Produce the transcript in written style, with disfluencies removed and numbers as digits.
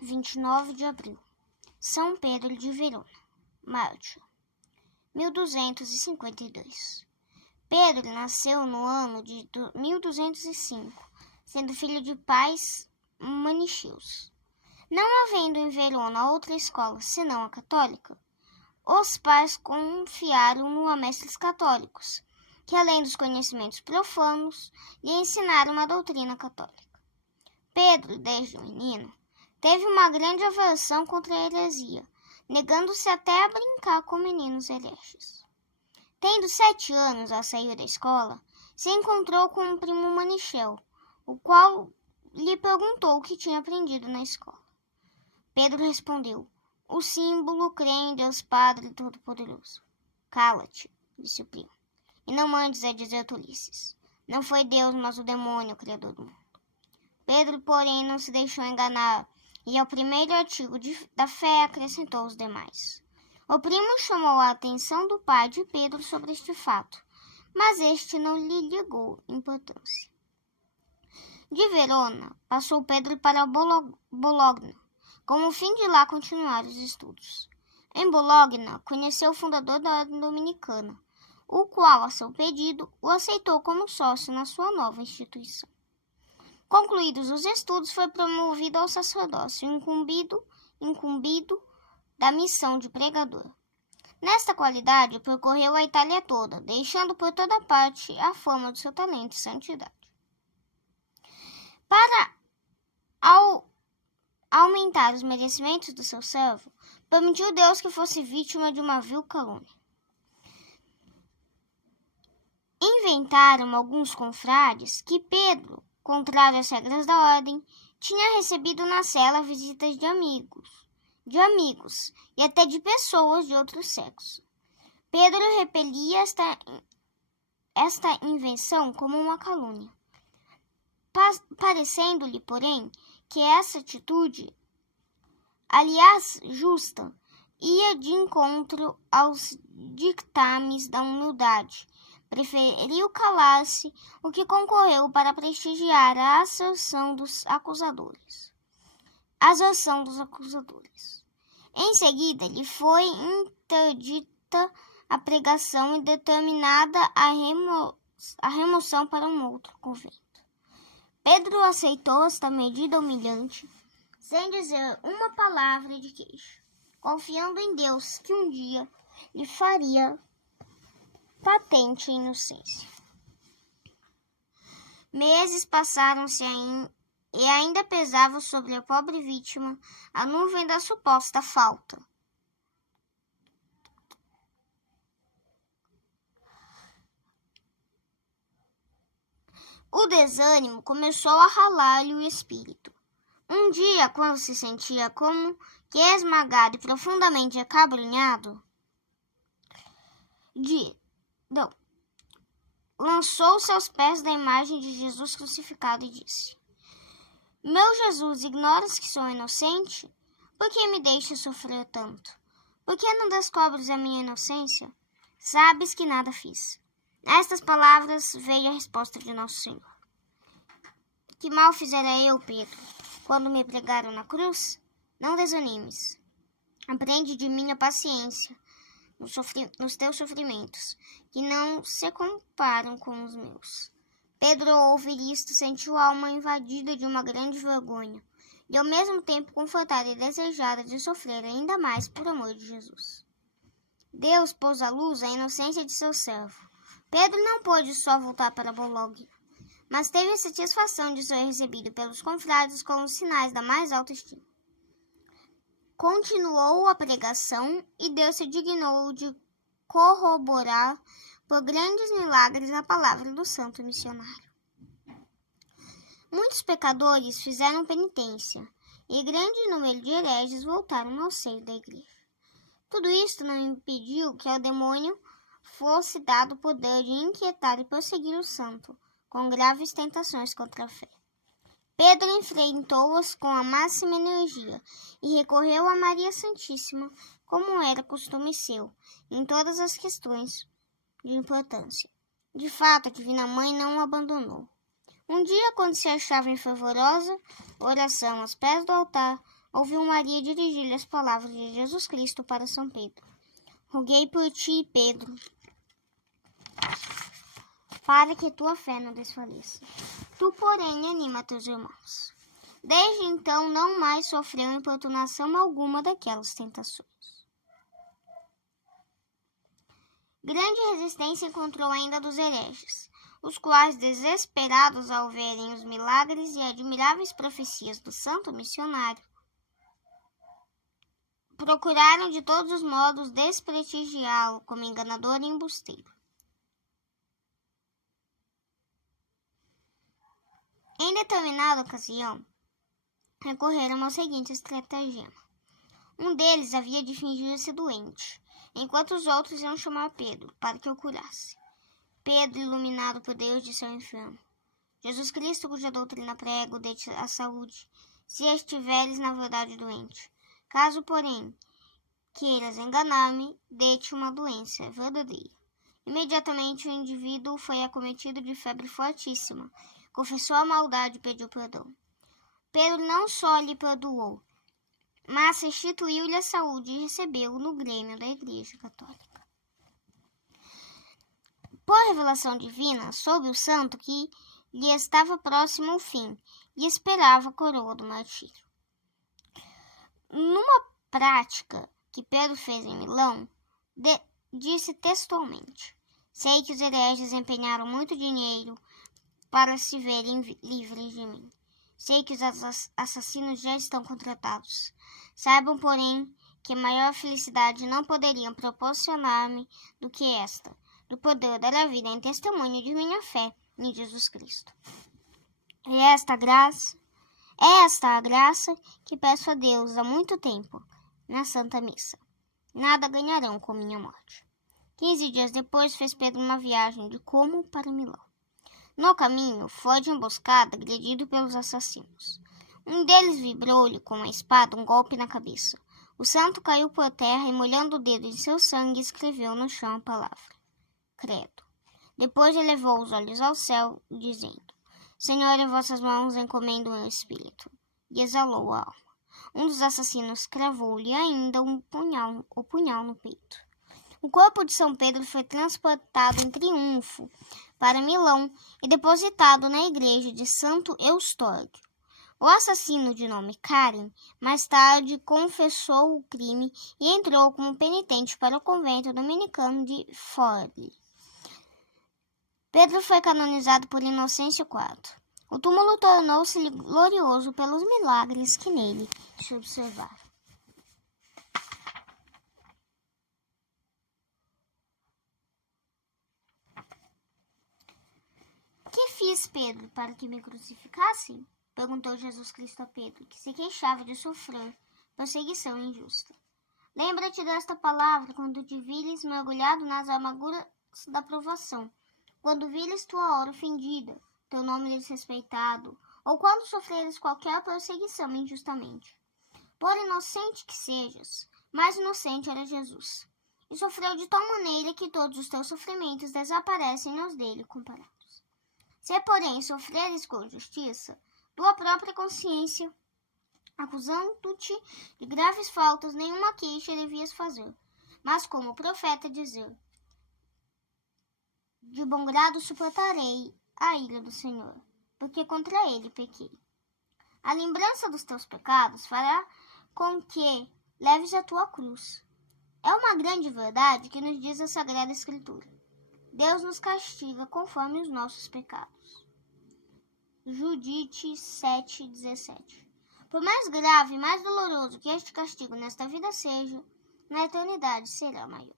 29 de abril. São Pedro de Verona, mártir, 1252. Pedro nasceu no ano de 1205, sendo filho de pais manicheus. Não havendo em Verona outra escola senão a católica, os pais confiaram-no a mestres católicos, que além dos conhecimentos profanos, lhe ensinaram a doutrina católica. Pedro, desde menino, teve uma grande aversão contra a heresia, negando-se até a brincar com meninos hereges. Tendo 7 anos ao sair da escola, se encontrou com um primo manicheu, o qual lhe perguntou o que tinha aprendido na escola. Pedro respondeu: "O símbolo crê em Deus Padre Todo-Poderoso." "Cala-te", disse o primo, "e não mandes a dizer tolices. Não foi Deus, mas o demônio, o criador do mundo." Pedro, porém, não se deixou enganar, e ao primeiro artigo da fé acrescentou os demais. O primo chamou a atenção do pai de Pedro sobre este fato, mas este não lhe ligou importância. De Verona, passou Pedro para Bologna, com o fim de lá continuar os estudos. Em Bologna, conheceu o fundador da ordem dominicana, o qual, a seu pedido, o aceitou como sócio na sua nova instituição. Concluídos os estudos, foi promovido ao sacerdócio, incumbido da missão de pregador. Nesta qualidade, percorreu a Itália toda, deixando por toda parte a fama do seu talento e santidade. Para aumentar os merecimentos do seu servo, permitiu Deus que fosse vítima de uma vil calúnia. Inventaram alguns confrades que Pedro, contrário às regras da ordem, tinha recebido na cela visitas de amigos e até de pessoas de outro sexo. Pedro repelia esta invenção como uma calúnia, parecendo-lhe, porém, que essa atitude, aliás justa, ia de encontro aos ditames da humildade. Preferiu calar-se, o que concorreu para prestigiar a asserção dos acusadores. Em seguida, lhe foi interdita a pregação e determinada a remoção para um outro convento. Pedro aceitou esta medida humilhante, sem dizer uma palavra de queixa, confiando em Deus que um dia lhe faria patente a inocência. Meses passaram-se e ainda pesava sobre a pobre vítima a nuvem da suposta falta. O desânimo começou a ralar-lhe o espírito. Um dia, quando se sentia como que esmagado e profundamente acabrunhado, lançou-se aos pés da imagem de Jesus crucificado e disse: "Meu Jesus, ignoras que sou inocente? Por que me deixas sofrer tanto? Por que não descobres a minha inocência? Sabes que nada fiz." A estas palavras veio a resposta de Nosso Senhor: "Que mal fizera eu, Pedro, quando me pregaram na cruz? Não desanimes. Aprende de mim a paciência nos teus sofrimentos, que não se comparam com os meus." Pedro, ao ouvir isto, sentiu a alma invadida de uma grande vergonha, e ao mesmo tempo confortada e desejada de sofrer ainda mais por amor de Jesus. Deus pôs à luz a inocência de seu servo. Pedro não pôde só voltar para Bologna, mas teve a satisfação de ser recebido pelos confrades com os sinais da mais alta estima. Continuou a pregação e Deus se dignou de corroborar por grandes milagres a palavra do santo missionário. Muitos pecadores fizeram penitência e grande número de hereges voltaram ao seio da igreja. Tudo isto não impediu que ao demônio fosse dado o poder de inquietar e perseguir o santo, com graves tentações contra a fé. Pedro enfrentou-as com a máxima energia e recorreu a Maria Santíssima, como era costume seu, em todas as questões de importância. De fato, a Divina Mãe não o abandonou. Um dia, quando se achava em fervorosa oração aos pés do altar, ouviu Maria dirigir-lhe as palavras de Jesus Cristo para São Pedro. Roguei por ti, Pedro, para que tua fé não desfaleça. Tu, porém, anima teus irmãos. Desde então, não mais sofreu importunação alguma daquelas tentações. Grande resistência encontrou ainda dos hereges, os quais, desesperados ao verem os milagres e admiráveis profecias do santo missionário, procuraram de todos os modos desprestigiá-lo como enganador e embusteiro. Em determinada ocasião, recorreram ao seguinte estratagema. Um deles havia de fingir-se doente, enquanto os outros iam chamar Pedro para que o curasse. Pedro, iluminado por Deus, disse ao enfermo: Jesus Cristo, cuja doutrina prego, dê-te a saúde, se estiveres na verdade doente. Caso, porém, queiras enganar-me, dê-te uma doença verdadeira. Imediatamente o indivíduo foi acometido de febre fortíssima, confessou a maldade e pediu perdão. Pedro não só lhe perdoou, mas restituiu-lhe a saúde e recebeu-o no grêmio da Igreja Católica. Por revelação divina, soube o santo que lhe estava próximo o fim e esperava a coroa do martírio. Numa prática que Pedro fez em Milão, disse textualmente: sei que os hereges empenharam muito dinheiro para se verem livres de mim. Sei que os assassinos já estão contratados. Saibam, porém, que maior felicidade não poderiam proporcionar-me do que esta, do poder dar a vida em testemunho de minha fé em Jesus Cristo. E é esta a graça que peço a Deus há muito tempo, na Santa Missa. Nada ganharão com minha morte. 15 dias depois fez Pedro uma viagem de Como para Milão. No caminho, foi de emboscada, agredido pelos assassinos. Um deles vibrou-lhe com uma espada um golpe na cabeça. O santo caiu por terra e, molhando o dedo em seu sangue, escreveu no chão a palavra: Credo. Depois elevou os olhos ao céu, dizendo: Senhor, em vossas mãos encomendo o meu espírito. E exalou a alma. Um dos assassinos cravou-lhe ainda o punhal no peito. O corpo de São Pedro foi transportado em triunfo para Milão e depositado na igreja de Santo Eustóquio. O assassino, de nome Karen, mais tarde confessou o crime e entrou como penitente para o convento dominicano de Forli. Pedro foi canonizado por Inocêncio IV. O túmulo tornou-se glorioso pelos milagres que nele se observaram. Que fiz, Pedro, para que me crucificassem? Perguntou Jesus Cristo a Pedro, que se queixava de sofrer perseguição injusta. Lembra-te desta palavra quando te vires mergulhado nas amarguras da provação, quando vires tua hora ofendida, teu nome desrespeitado, ou quando sofreres qualquer perseguição injustamente. Por inocente que sejas, mais inocente era Jesus, e sofreu de tal maneira que todos os teus sofrimentos desaparecem aos dele comparados. Se, porém, sofreres com justiça, tua própria consciência, acusando-te de graves faltas, nenhuma queixa devias fazer, mas como profeta dizer: de bom grado suportarei a ira do Senhor, porque contra ele pequei. A lembrança dos teus pecados fará com que leves a tua cruz. É uma grande verdade que nos diz a Sagrada Escritura. Deus nos castiga conforme os nossos pecados. Judite 7:17. Por mais grave e mais doloroso que este castigo nesta vida seja, na eternidade será maior.